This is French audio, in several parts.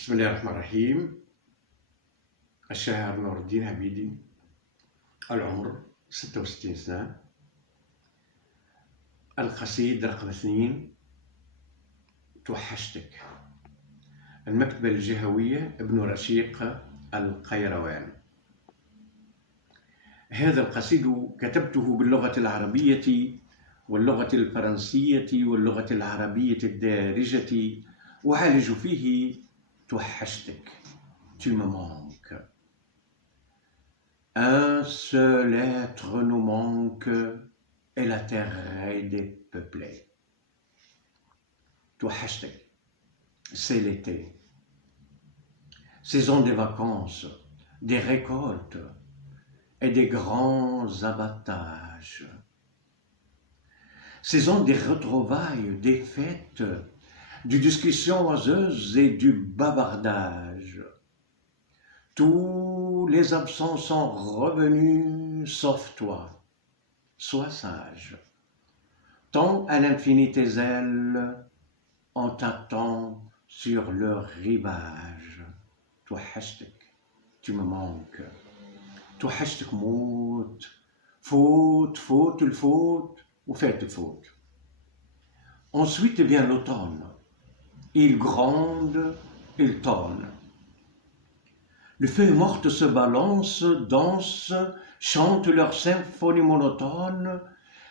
بسم الله الرحمن الرحيم. الشاعر نور الدين عبيدي، العمر 66 سنة. القصيد رقم 2، توحشتك. المكتبة الجهوية ابن رشيق القيروان. هذا القصيد كتبته باللغة العربية واللغة الفرنسية واللغة العربية الدارجة، أعالج فيه توحشتك. Tu me manques. Un seul être nous manque et la terre est dépeuplée. توحشتك. C'est l'été. Saison des vacances, des récoltes et des grands abattages. Saison des retrouvailles, des fêtes, des discussions oiseuses et du bavardage. Tous les absents sont revenus, sauf toi. Sois sage. Tends à l'infini tes ailes, on t'attend sur le rivage. توحشتك. Tu me manques. توحشتك موت. فوت الفوت وفات الفوت. Ensuite vient l'automne. Il gronde, il tonne. Les feuilles mortes se balancent, dansent, chantent leur symphonie monotone.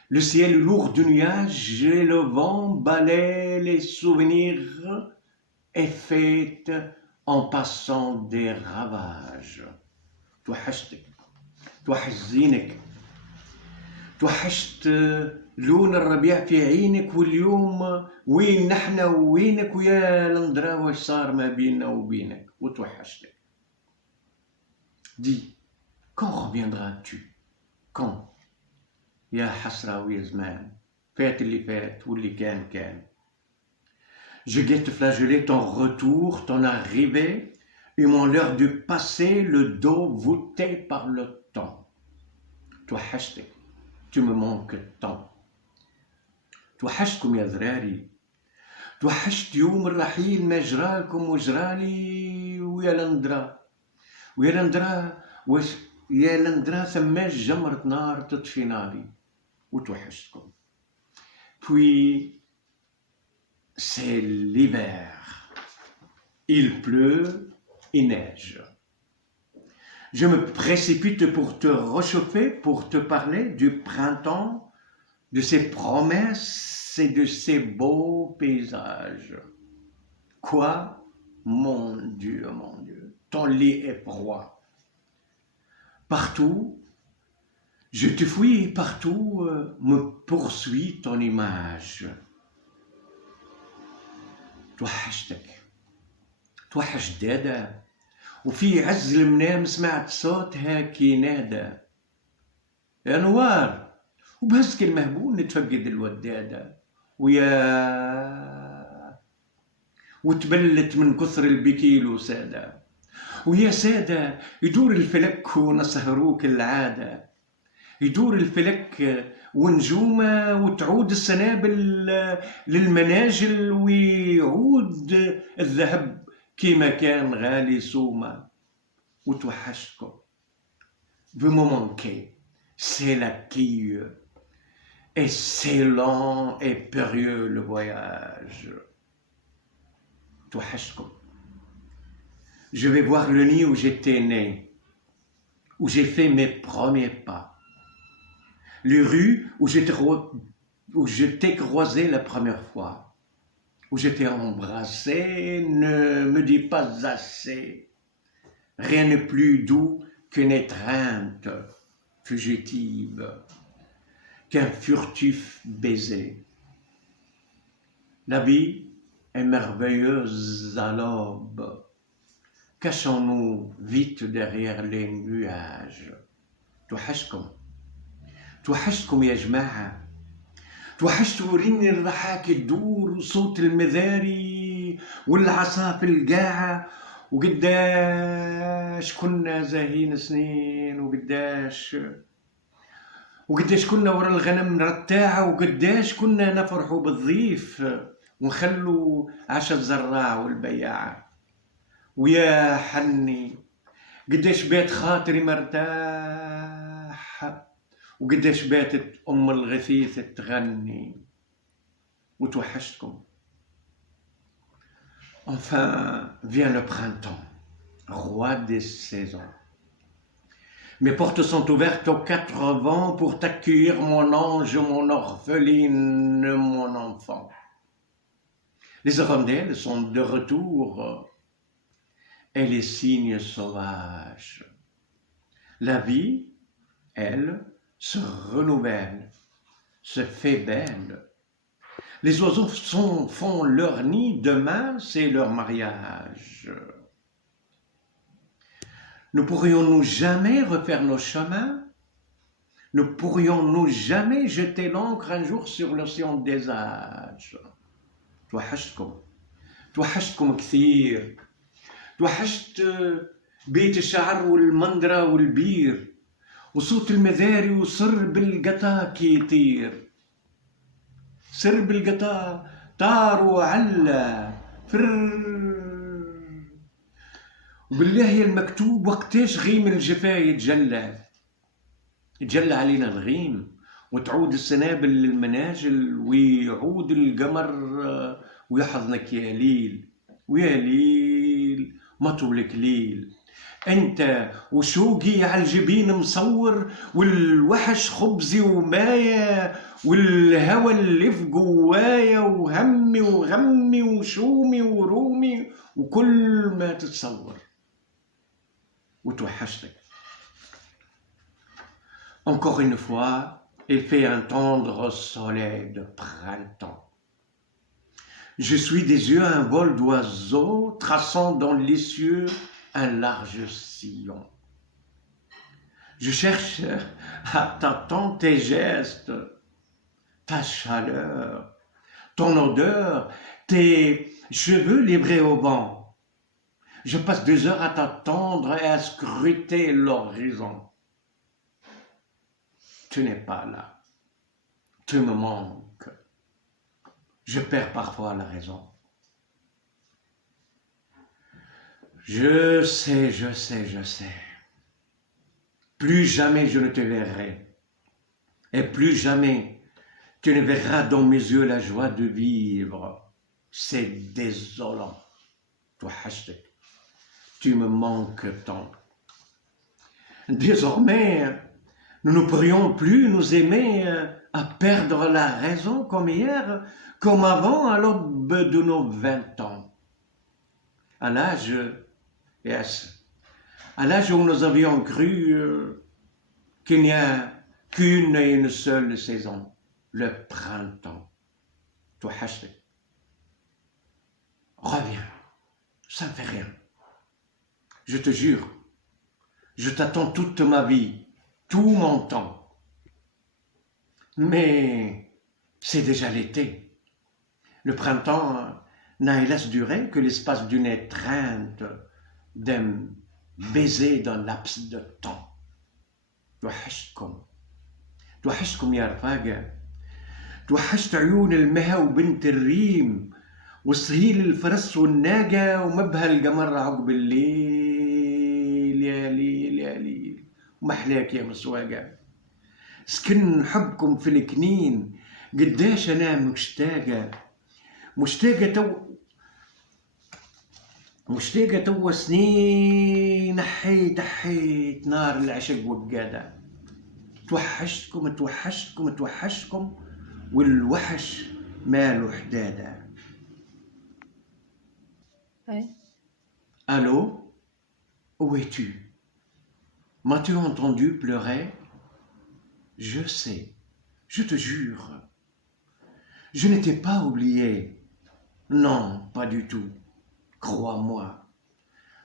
Le ciel lourd de nuages et le vent balaient les souvenirs et fête en passant des ravages. توحشتك. توحش زينك. توحشت لون الربيع في عينك، واليوم وين نحنا ووينك، ويا لندرا واش صار ما بيننا وبينك. وتوحشتك. Dis, quand reviendras-tu? Quand? يا حسرة ويا زمان، فات اللي فات واللي كان. Je guette flageller ton retour, ton arrivée, et mon l'heure du passé, le dos voûté par le temps. توحشتك. Tu me manques tant. توحشتكم يا ذراري. توحشت يوم الرحيل، ما جراكم وجرالي. ويا لندرا ثماش جمرة نار تطفي ناري. وتوحشتكم. Puis c'est l'hiver. Il pleut, il neige. Je me précipite pour te réchauffer, pour te parler du printemps, de ses promesses et de ses beaux paysages. Quoi? Mon Dieu, ton lit est froid. Partout, je te fuis, partout me poursuit ton image. توحشتك. توحش دادا، وفي عز المنام سمعت صوت هاكي نادى. يا نوار، وبهزك المهبول نتفقد الودادة. وتبلت من كثر البكيل سادة. ويا سادة يدور الفلك ونسهروك العادة. يدور الفلك ونجومة، وتعود السنابل للمناجل، ويعود الذهب كيما كان غالي سومة. وتوحشتكم. Vous me manquez. C'est la quille. Et c'est lent et périlleux le voyage. توحشتكم. Je vais voir le nid où j'étais né, où j'ai fait mes premiers pas. Les rues où je t'ai croisé la première fois, où je t'ai embrassé. Ne me dis pas assez. Rien n'est plus doux qu'une étreinte fugitive, qu'un furtif baiser. La vie est merveilleuse à l'aube. Cachons-nous vite derrière les nuages. توحشتكم يا جماعة. توحشت وريني الرحاك تدور، وصوت المذاري والعصافر القاعة. وقداش كنا زاهين سنين، وقداش كنا ورا الغنم رتاعة، وقداش كنا نفرحوا بالضيف ونخلوا عشا الزراع والبياعة. ويا حني قديش بيت خاطري مرتاح، وقديش باتت أم الغثيث تغني، وتوحشتكم. Enfin vient le printemps, roi des saisons. Mes portes sont ouvertes aux quatre vents pour t'accueillir, mon ange, mon orpheline, mon enfant. Les hirondelles sont de retour et les cygnes sauvages. La vie, elle, se renouvelle, se fait belle. Les oiseaux font leur nid, demain c'est leur mariage. Ne pourrions-nous jamais refaire nos chemins? Ne pourrions-nous jamais jeter l'ancre un jour sur l'océan des âges? توحشتكم كثير. توحشت بيت الشعر والمندرة والبير وصوت المذاري وسرب القطا كي يطير. سرب القطا طار وعلى وبالله المكتوب وقتاش غيم الجفا يتجلى علينا الغيم، وتعود السنابل للمناجل ويعود القمر ويحضنك يا ليل، ويا ليل مطولك ليل. انت وشوقي على الجبين مصور، والوحش خبزي ومايا، والهوى اللي في جوايا، وهمي وغمي وشومي ورومي وكل ما تتصور. وتوحشتك. Encore une fois, il fait un tendre soleil de printemps. Je suis des yeux un vol d'oiseau traçant dans les cieux un large sillon. Je cherche à t'attendre tes gestes, ta chaleur, ton odeur, tes cheveux livrés au vent. Je passe 2 heures à t'attendre et à scruter l'horizon. Tu n'es pas là. Tu me manques. Je perds parfois la raison. Je sais. Plus jamais je ne te verrai. Et plus jamais tu ne verras dans mes yeux la joie de vivre. C'est désolant. Tu me manques tant. Désormais, nous ne pourrions plus nous aimer à perdre la raison comme hier, comme avant à l'aube de nos 20 ans. À l'âge où nous avions cru qu'il n'y a qu'une et une seule saison, le printemps. Reviens, ça ne fait rien. Je te jure, je t'attends toute ma vie, tout mon temps. Mais c'est déjà l'été. Le printemps n'a hélas duré que l'espace d'une étreinte, d'un baiser d'un laps de temps. توحشتكم يا رفاقة. توحشت عيون المها وبنت الريم، وصهيل الفرس والناقة، ومبهى القمر عقب الليل. يا ليل يا ليل ومحلاك يا مسواقة. سكن حبكم في الكنين، قداش أنا مشتاقة تو سنين. حيت نار العشق وقادة. توحشتكم والوحش ماله حدادة. Ouais. Allô? Où es-tu? M'as-tu entendu pleurer? Je sais, je te jure. Je ne t'ai pas oublié. Non, pas du tout. Crois-moi.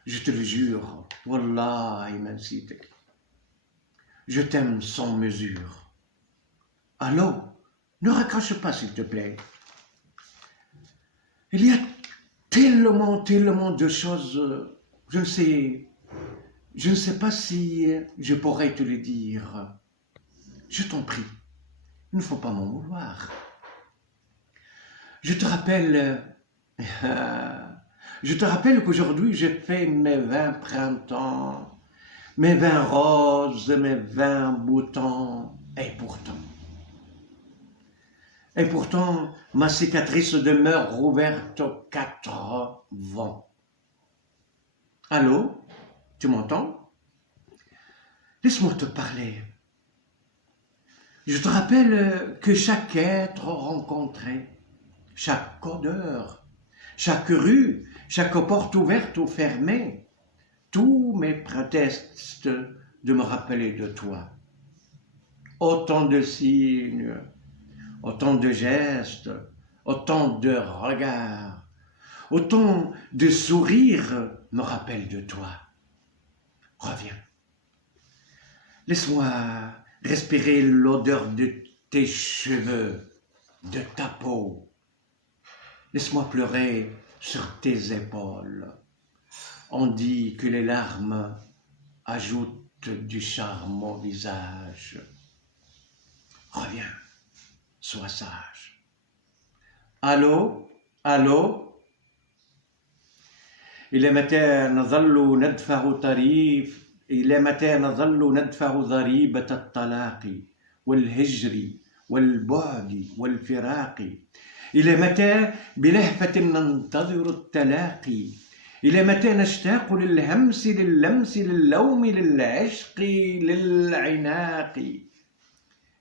Je te le jure. Wallahi ma nsitek. Je t'aime sans mesure. Allô? Ne raccroche pas s'il te plaît. Il y a tellement de choses. Je ne sais pas si je pourrais te le dire. Je t'en prie, il ne faut pas m'en vouloir. Je te rappelle Je te rappelle qu'aujourd'hui, j'ai fait mes 20 printemps, mes 20 roses, mes 20 beaux temps. Et pourtant, ma cicatrice demeure rouverte aux 4 vents. Allô? Tu m'entends? Laisse-moi te parler. Je te rappelle que chaque être rencontré, chaque odeur, chaque rue, chaque porte ouverte ou fermée, tous mes prétextes de me rappeler de toi. Autant de signes, autant de gestes, autant de regards, autant de sourires me rappellent de toi. Reviens. Laisse-moi respirer l'odeur de tes cheveux, de ta peau. Laisse-moi pleurer sur tes épaules. On dit que les larmes ajoutent du charme au visage. Reviens, sois sage. Allô? Allô? إلى متى نظل ندفع ضريبة الطلاق والهجر والبعد والفراق؟ إلى متى بلهفة ننتظر التلاقي؟ إلى متى نشتاق للهمس لللمس للوم للعشق للعناق؟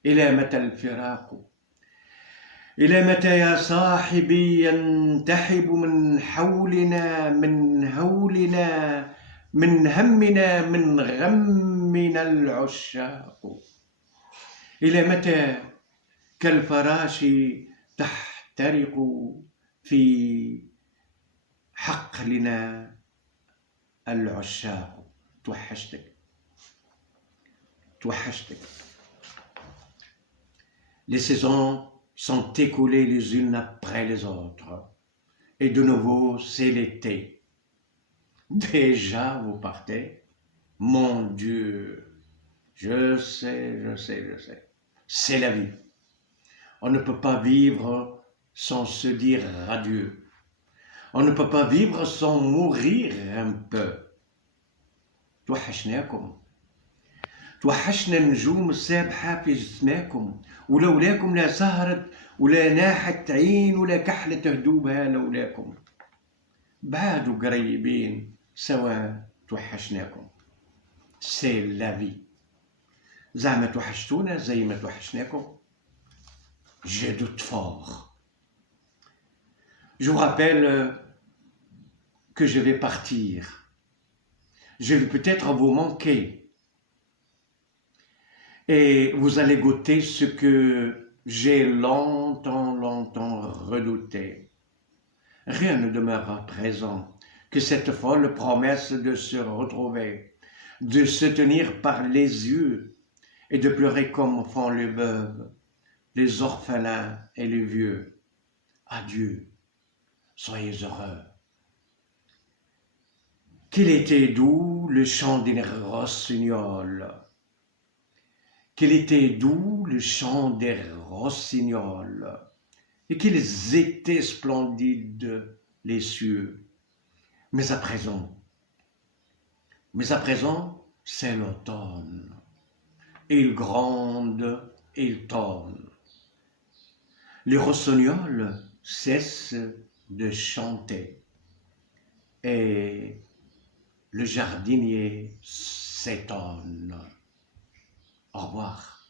إلى متى الفراق؟ إلى متى يا صاحبي ينتحب من حولنا من هولنا من همنا من غمنا العشاق؟ إلى متى كالفراش تحترق في حقلنا العشاق؟ توحشتك. Les saisons sont écoulées les unes après les autres. Et de nouveau, c'est l'été. Déjà, vous partez? Mon Dieu, je sais. C'est la vie. On ne peut pas vivre sans se dire adieu. On ne peut pas vivre sans mourir un peu. توحشنا النجوم السابحة في جسماكم، ولولاكم لا سهرت ولا ناحت عين ولا كحلة هدوبها لولاكم. بعاد وقريبين سوا توحشناكم. سي لا في. زعما توحشتونا زي ما توحشناكم. Je doute fort. Je vous rappelle que je vais partir. Je vais peut-être vous manquer. Et vous allez goûter ce que j'ai longtemps redouté. Rien ne demeure à présent que cette folle promesse de se retrouver, de se tenir par les yeux et de pleurer comme font les veuves, les orphelins et les vieux. Adieu, soyez heureux. Qu'il était doux le chant des rossignols. Qu'il était doux le chant des rossignols, et qu'ils étaient splendides les cieux. Mais à présent, c'est l'automne. Il gronde, il tonne. Les rossignols cessent de chanter, et le jardinier s'étonne. Au revoir.